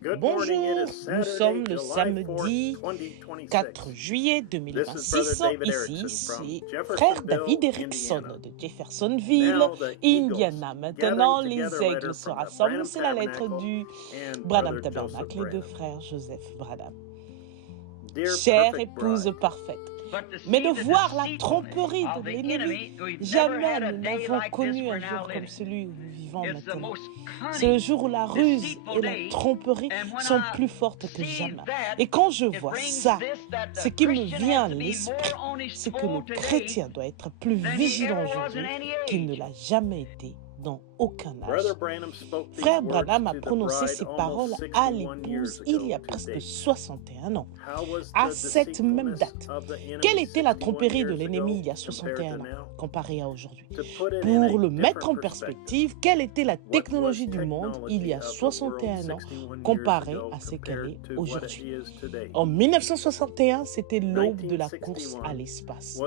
Bonjour, nous sommes le samedi 4 juillet 2026. Ici, c'est frère David Erickson de Jeffersonville, Indiana. Maintenant, les aigles se rassemblent. C'est la lettre du Branham Tabernacle et de frère Joseph Branham. Chère épouse parfaite, mais de voir la tromperie de l'ennemi, jamais nous n'avons connu un jour comme celui où nous vivons maintenant. C'est le jour où la ruse et la tromperie sont plus fortes que jamais. Et quand je vois ça, ce qui me vient à l'esprit, c'est que le chrétien doit être plus vigilant aujourd'hui qu'il ne l'a jamais été dans aucun âge. Frère Branham a prononcé ces paroles à l'épouse il y a presque 61 ans, à cette même date. Quelle était la tromperie de l'ennemi il y a 61 ans comparée à aujourd'hui? Pour le mettre en perspective, quelle était la technologie du monde il y a 61 ans comparée à ce qu'elle est aujourd'hui? En 1961, c'était l'aube de la course à l'espace.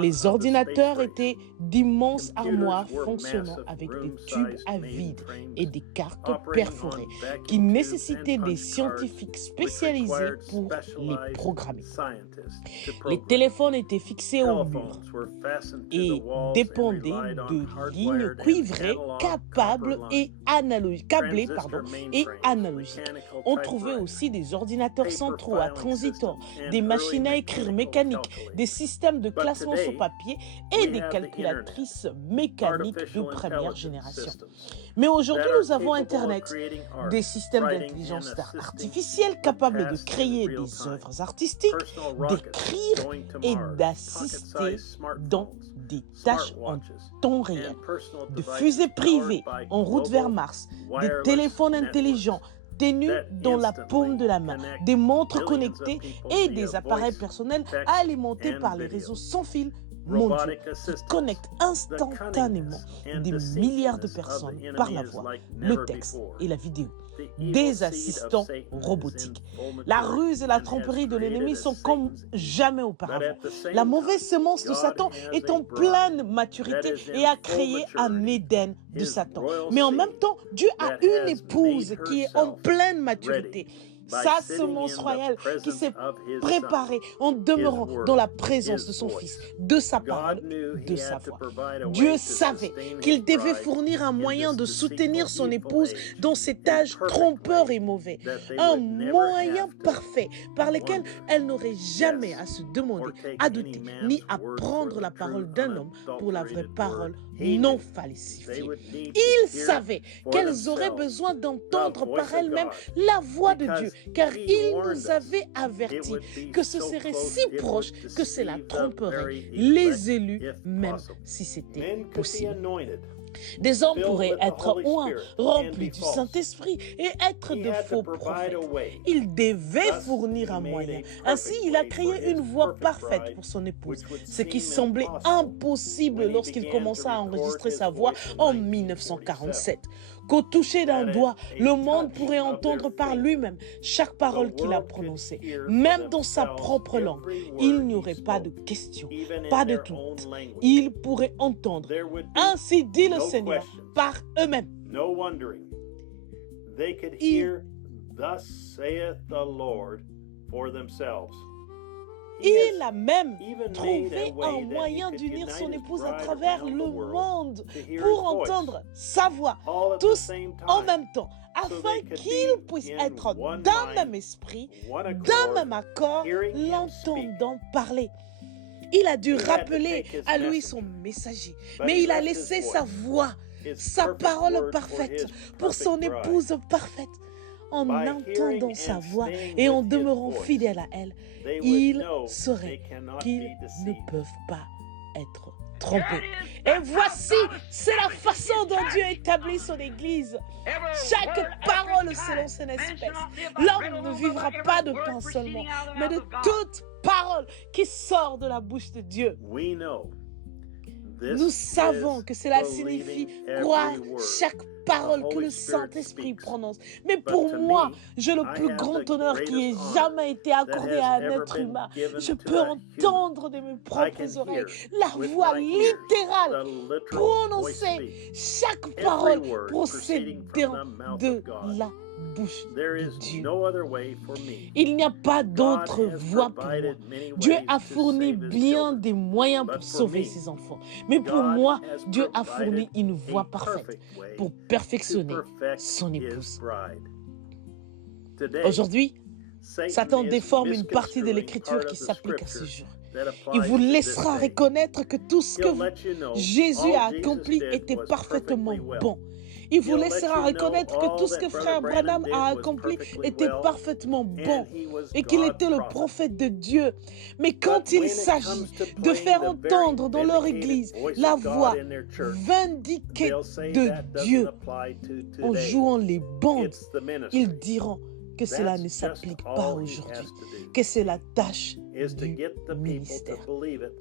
Les ordinateurs étaient d'immenses armoires fonctionnant avec des tubes à vide et des cartes perforées qui nécessitaient des scientifiques spécialisés pour les programmer. Les téléphones étaient fixés au mur et dépendaient de lignes cuivrées câblées et analogiques. On trouvait aussi des ordinateurs centraux à transistors, des machines à écrire mécaniques, des systèmes de classement sur papier et des calculatrices mécaniques de première génération. Mais aujourd'hui, nous avons Internet, des systèmes d'intelligence artificielle capables de créer des œuvres artistiques, d'écrire et d'assister dans des tâches en temps réel, de fusées privées en route vers Mars, des téléphones intelligents tenus dans la paume de la main, des montres connectées et des appareils personnels alimentés par les réseaux sans fil mondiaux qui connectent instantanément des milliards de personnes par la voix, le texte et la vidéo. Des assistants robotiques. La ruse et la tromperie de l'ennemi sont comme jamais auparavant. La mauvaise semence de Satan est en pleine maturité et a créé un Éden de Satan. Mais en même temps, Dieu a une épouse qui est en pleine maturité. Sa semence royale qui s'est préparée en demeurant dans la présence de son Fils, de sa parole, de sa voix. Dieu savait qu'il devait fournir un moyen de soutenir son épouse dans cet âge trompeur et mauvais. Un moyen parfait par lequel elle n'aurait jamais à se demander, à douter, ni à prendre la parole d'un homme pour la vraie parole non falsifiée. Il savait qu'elles auraient besoin d'entendre par elles-mêmes la voix de Dieu, car il nous avait avertis que ce serait si proche que cela tromperait les élus, même si c'était possible. Des hommes pourraient être remplis du Saint-Esprit et être de faux prophètes. Il devait fournir un moyen. Ainsi, il a créé une voix parfaite pour son épouse, ce qui semblait impossible lorsqu'il commença à enregistrer sa voix en 1947. Qu'au toucher d'un doigt, le monde pourrait entendre par lui-même chaque parole qu'il a prononcée, même dans sa propre langue. Il n'y aurait pas de question, pas de doute. Il pourrait entendre. Ainsi dit le Seigneur par eux-mêmes. No wondering. They could hear, thus saith the Lord, for themselves. Il a même trouvé un moyen d'unir son épouse à travers le monde pour entendre sa voix, tous en même temps, afin qu'ils puissent être d'un même esprit, d'un même accord, l'entendant parler. Il a dû rappeler à lui son messager, mais il a laissé sa voix, sa parole parfaite pour son épouse parfaite. En entendant sa voix et en demeurant fidèle à elle, ils sauraient qu'ils ne peuvent pas être trompés. Et voici, c'est la façon dont Dieu établit son Église. Chaque parole selon son espèce. L'homme ne vivra pas de pain seulement, mais de toute parole qui sort de la bouche de Dieu. Nous savons que cela signifie croire chaque parole que le Saint-Esprit prononce. Mais pour moi, j'ai le plus grand honneur qui ait jamais été accordé à un être humain. Je peux entendre de mes propres oreilles la voix littérale prononcer chaque parole procédant de la bouche There de is Dieu. no other way for me. Il n'y a pas God d'autre has voie pour moi. provided many Dieu ways a to fourni save his bien children. des moyens But pour for sauver me, ses enfants. Mais pour God moi, has Dieu a fourni provided une a voie parfaite perfect way pour to perfectionner perfect son his épouse. bride. Today, Aujourd'hui, Satan Satan is déforme une partie de misconstruing l'écriture part qui of the s'applique à ce scripture jour. that Il applies vous to this laissera day. reconnaître que tout ce que He'll let you know Jésus a all Jesus accompli did était was parfaitement perfectly well. bon. Il vous He'll let laissera you know reconnaître que tout all ce que that frère Brother Branham Branham did a was accompli perfectly était well, parfaitement bon and he was et qu'il God's était le prophet. prophète de Dieu. Mais quand But il when it s'agit comes to de playing faire the very entendre dans leur vindicated église voice la of God voix in their church, vindiquée they'll say de that doesn't Dieu apply to en today. jouant les bandes, It's the ils ministry. diront que cela That's ne just s'applique pas all he aujourd'hui, has to do, que c'est la tâche is to du get the people ministère. to believe it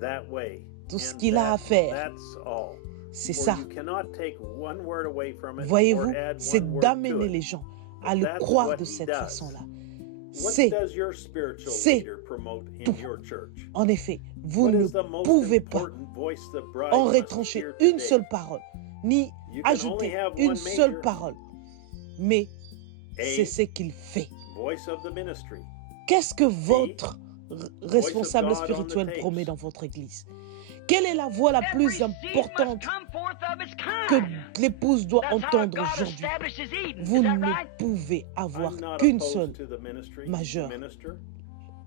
that way. Tout ce And qu'il a à faire, that's all. c'est For ça. you cannot take one word away from it Voyez-vous, or add c'est one word to d'amener it. les gens But à le that's croire what de he cette does. façon-là. What C'est, does your spiritual c'est leader promote in tout. your church? En effet, vous What ne is the most pouvez pas important voice the bride en must retrancher hear une today? seule parole, ni You can only ajouter have une one seule major parole, mais c'est A, ce qu'il fait. voice of the ministry. Qu'est-ce que votre responsable God on the spirituel tapes. promet dans votre église? Quelle est la voix la plus importante que l'épouse doit entendre aujourd'hui? Vous ne pouvez avoir I'm not qu'une opposed seule. to the ministry. majeure. Minister.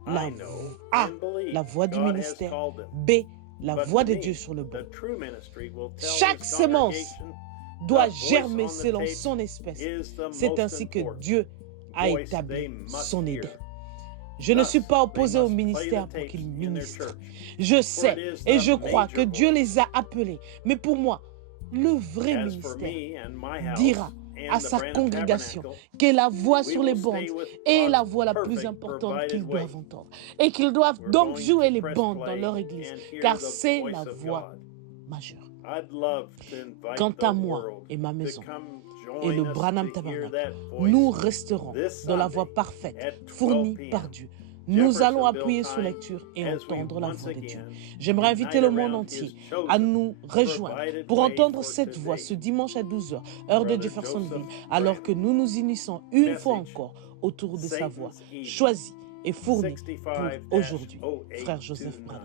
La I know A, and believe la voix du God has ministère. called them. B, la But voix to de me, Dieu sur le banc. the true ministry will tell Chaque this semence congregation doit the voice germer on the selon tape son espèce. is the C'est most ainsi que important Dieu a voice établi they must son hear. Éden. Je ne suis pas Thus, opposé they au must play ministère the pour tapes qu'ils in their ministrent. church. Je sais it is et the je crois que major Dieu voice. les a appelés. Mais pour moi, le vrai As for ministère me and my house dira and à the sa Branham congrégation Tabernacle, que la voix we sur les will bandes stay with est la God's voix la plus perfect importante provided qu'ils way. doivent entendre. Et qu'ils doivent We're donc going jouer to les press bandes dans play leur église, and hear car the c'est voice la of voix God. majeure. I'd love to invite Quant the à moi world et ma to maison come et le join us Branham to hear Tabernacle, that voice nous resterons this dans la Sunday voie parfaite at 12 fournie p.m. par Dieu. Nous allons Jeffersonville appuyer sur time lecture et as we entendre la once voix de Dieu. again J'aimerais inviter unite le monde around entier his à chosen nous rejoindre provided pour way entendre for cette voix today. ce dimanche à 12h, heure de Brother Jeffersonville, Joseph alors que Branham. nous nous unissons une fois Message, encore autour de sa voix, Satan's Eden, choisie et fournie pour 65-0829. aujourd'hui. Frère Joseph Branham.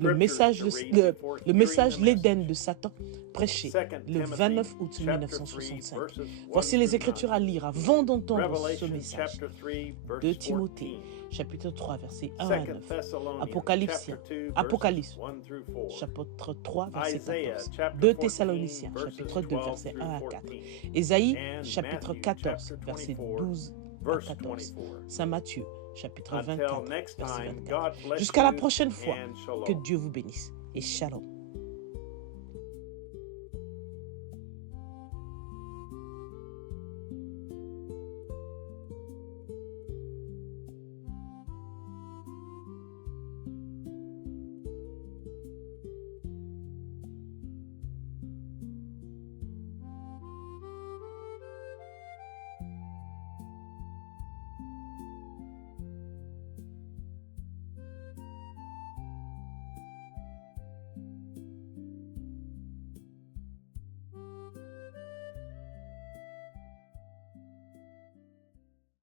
Le Scriptures message, to read before le hearing message the l'Éden message. de Satan, prêché 2 le Timothy, 29 août chapter 3, 1965. verses 1 Voici les through Écritures 9. à lire avant d'entendre ce Revelation, message. chapter 3, verse 2 Timothée, 14. chapitre 3, versets 1 à 2 9. Thessalonians, Apocalypsiens, chapter 2, verses Apocalypse, 1 through 4. chapitre 3, verset Isaiah, 14. chapter 2 14, Thessaloniciens, verses chapitre 2, 12 versets 1 à through 4. 14. Ésaïe, And chapitre Matthew, 14, chapter versets 24, 12 à verse 14. 24. Saint Matthieu, chapitre Until 24, next verset time, 24. God bless Jusqu'à la you prochaine fois, and que shalom. Dieu vous bénisse et shalom.